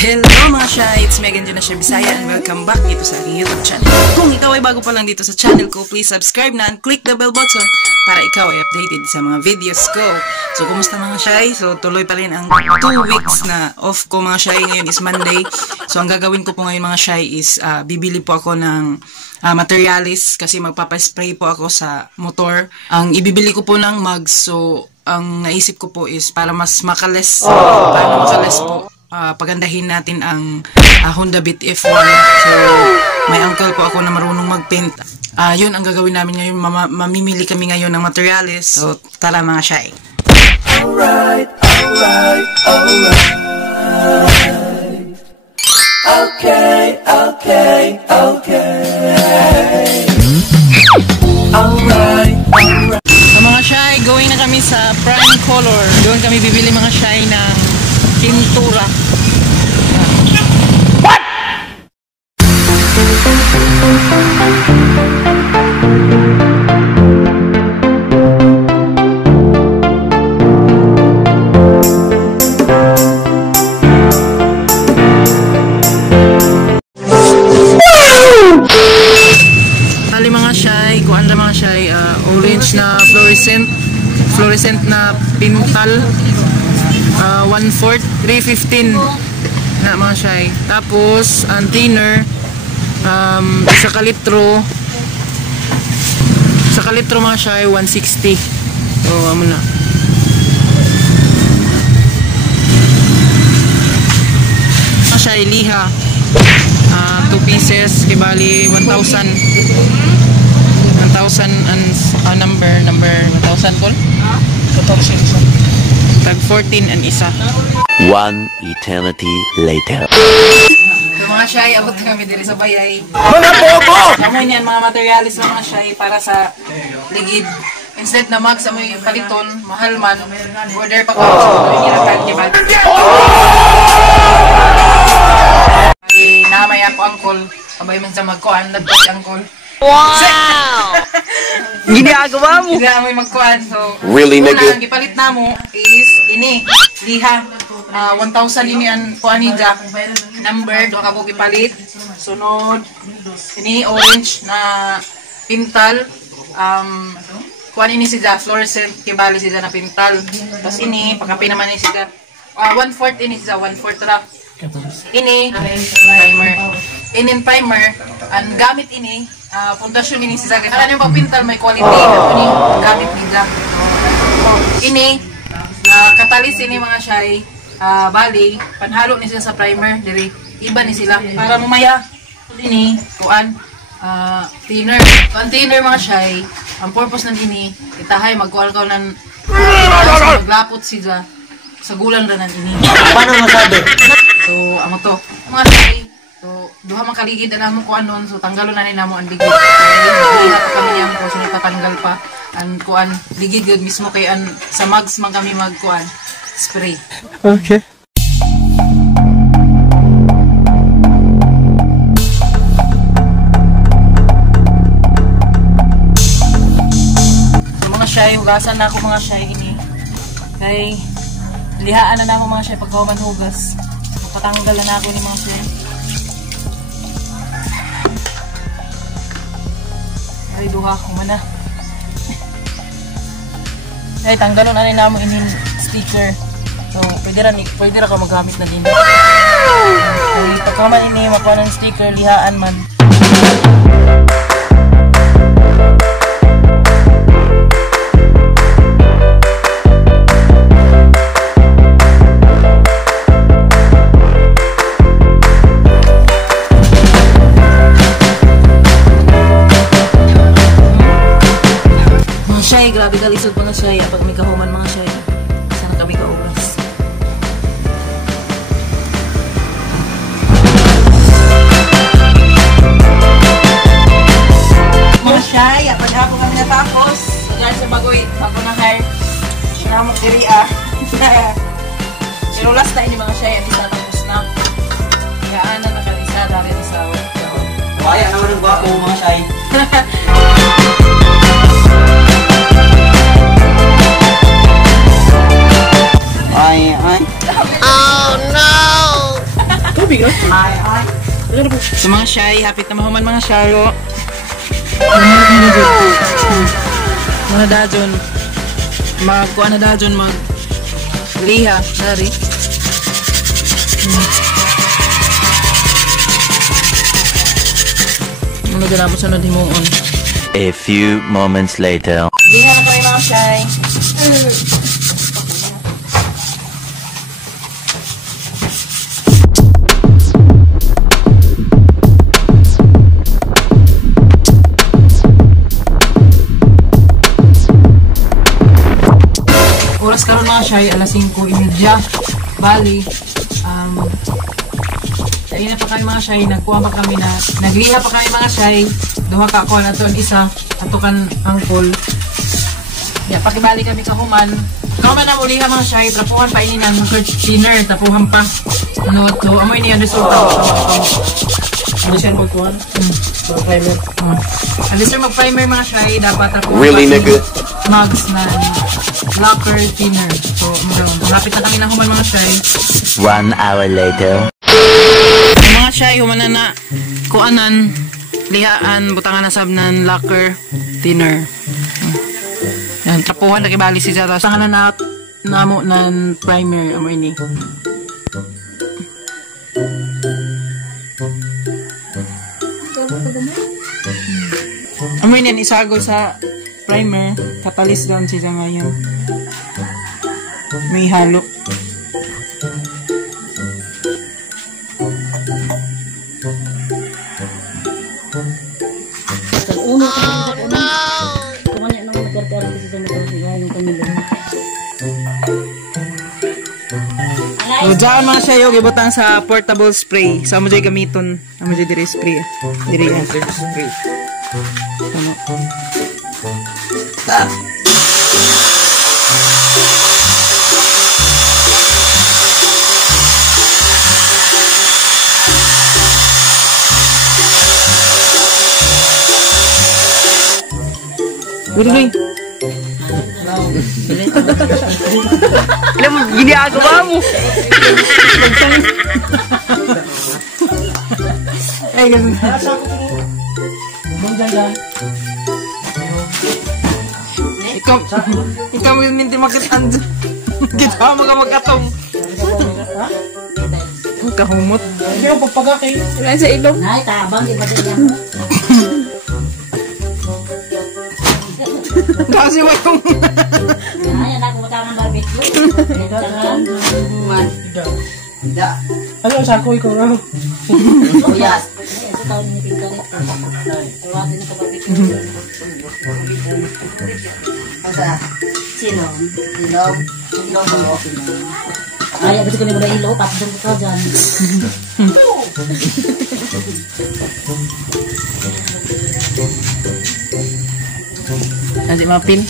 Hello mga Shy! It's Megan Jonashay Bisaya and welcome back dito sa aking YouTube channel. Kung ikaw ay bago pa lang dito sa channel ko, please subscribe na and click the bell button para ikaw ay updated sa mga videos ko. So, kumusta mga Shy? So, tuloy pa rin ang 2 weeks na off ko mga Shy. Ngayon is Monday. So, ang gagawin ko po ngayon mga Shy is bibili po ako ng materialis kasi magpapaspray po ako sa motor. Ang ibibili ko po ng mugs. So, ang naisip ko po is para mas makales. Para makales po. Pagandahin natin ang Honda Beat F1. So, may uncle po ako na marunong mag-paint. Yun ang gagawin namin ngayon. Mamimili kami ngayon ng materials. So, tara mga Shy. Alright, alright, alright. Okay, okay, okay. Alright, alright. So mga Shy, going na kami sa Prime Color. Doon kami bibili mga Shy ng pintura. What? Bali mga Shy, kuan ra mga Shy, orange na fluorescent na pintal. 1/4, 315 na mga Shy. Tapos ang thinner sa kalitro mga Shy 160. So amo na. Mga Shy liha 2 pieces kibali 1,000 and number 1,000 kol 1,000 tag 14 and isa. 1 eternity later. So mga Shy, abot kami diri sa bayay. Mga bobo! Kamo niyan mga materialis mga Shy para sa ligid. Instead na mag sa may paliton, mahal man, order pa ko sa hirapan kiba. Ay namay ako angkol, abay man sa magkuan nagpas angkol. Wow! Ginagawa mo. Ginagawa mo magkuhan. So, really, nigga? Ang gipalit na mo is ini, liha. 1,000 ini ang kuhan niya. Number, doon ka po gipalit. Sunod, ini orange na pintal. Kuhan ini siya, fluorescent, kibali siya na pintal. Tapos ini, pagkapi naman ini siya. 1/4 ini siya, 1/4 ra. Ini, primer. Ini primer. Ang gamit ini, pundasyon ini siya. Kaya yung pagpintal may quality. Ini gamit nila. Ini, katalis ini mga Shy. Bali, panhalo ni sila sa primer. Diri, iba ni sila. Para mamaya, ini, kuan, thinner. Kuan thinner mga Shy. Ang purpose ng ini, itahay, magkual-kual ng maglapot siya. Sa gulang rin ng ini. Paano masabi? So, amo to. Mga Shy. So, duha makaligid na mo kuan nun. So, tanggalon na nila mo ang ligid. Liha pa kami niyan po. So, natatanggal pa. Ang kuan, ligid yun mismo kay sa mugs man kami magkuan. Spray. Okay. So, mga Shy, hugasan na ako mga Shy ini. Kay, lihaan na naman mga Shy pagkawaman hugas. Patanggal na ako ni mga Shy. Ay, duha ko man na. Ay, tanggalon na nila mo ini sticker. So, pwede ra ka magamit na din. Ay, pagkaman ini, makuha ng sticker, lihaan man. Shy, grabe kalisod mga Shy. Pag may kahuman mga Shy, sana kami kaugas. Mga Shy, pag hapon kami natapos, dyan sa bagoy, ako na hair. Sinamok diri Pero last time mga Shy, ang isa tapos na. Kayaan na nakalisa dahil sa Kaya naman ang gwapo mga Shy. Sa mga shy, hapit na mahuman mga syaro. Mga dajon. Magkuha na dajon, liha. Dari. Mga ganap mo sunod himuon. A few moments later. Liha na kayo mga shy. Oras karon mga shy, alas 5:30. Bali, ayun na pa kami mga shy, nagkuha pa kami na, nagliha pa kami mga shy, duha ka ko na to ang isa, ato kan angkol. Pakibali kami kahuman. Kauman na uliha mga shy, trapuhan pa ini ng dinner, tapuhan pa. Ano to, amoy niya resulta. Ano siya magkuhan? Mag-primer. Alis mag-primer mga shy, dapat tapuhan Really, nigga? mugs na locker thinner. So, malapit na kami na human mga shy. 1 hour later. Mga shy, human na kuanan, lihaan, butangan na sab ng locker thinner. Yan, tapuhan na kibali siya. Tapos, tangan na namo ng primer. Amo ini. Amo ini, isagol sa primer. Katalis down siya ngayon. May halo. Diyan mga siya yung ibutan sa portable spray. Sa mo dyan gamiton. Sa mo dyan diri spray. Diri yan. Tama. Diri. Alam mo, ginagawa mo. Ay, ganun. Ikaw mo yung minti makitaan dyan. Kita mo ka magkatong. Kahumot. Hindi ako pagpagakay. Wala sa ilong. Ay, tabang. Iba din yan. Kasi mo yung... Ay, anak mo tangan barbecue. Ito lang. Ano, sako ikaw na? Kuyas. Ito taon ni Pinto. Tawasin na ka barbecue. Asa? Silong. Silong. Silong mo. Ay, abis ko ni mula ilo. Papdong ko dyan. Nanti mapin.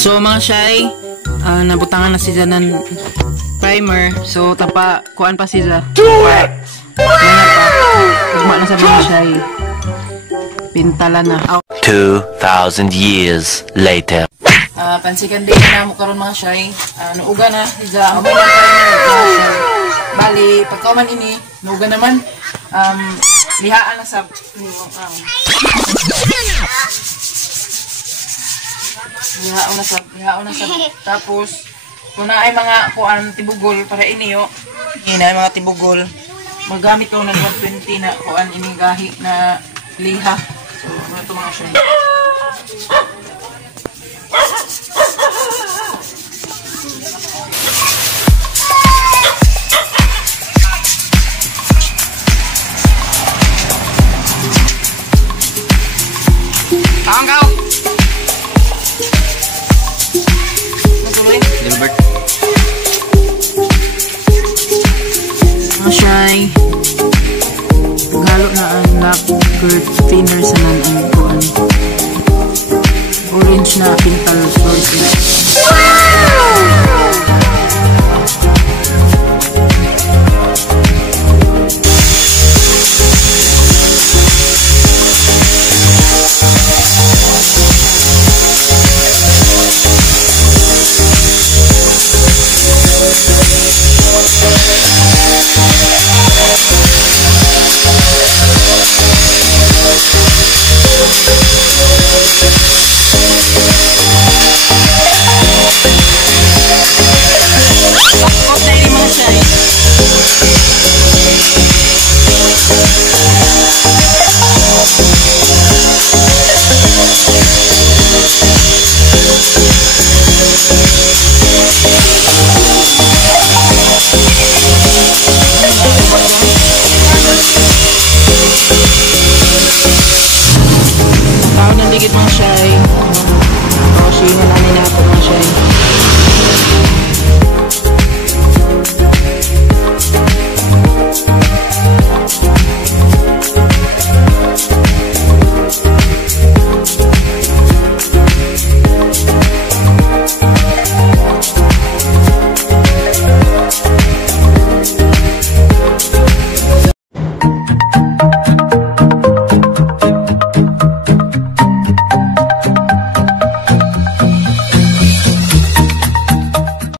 So mga shy, nabutangan na siya ng primer. So tapa, kuan pa siya. Ugma na sa mga shy. Pintala na. 2,000 years later. Pansikan din na mo karon mga shy. Nuuga na siya. Amo na primer. Bali, pagkauman ini, nuuga naman. Lihaan na sa lihaon na sa tapos kung na ay mga kuan tibugol para iniyo ina ay mga tibugol magamit ko ng 120 na kuan ining gahi na liha. So ano to mga siya. Tanggaw Gilbert. mga shy. Halo na ang lacquer thinner sa ang kuan. Orange na pintal sauce. Wow!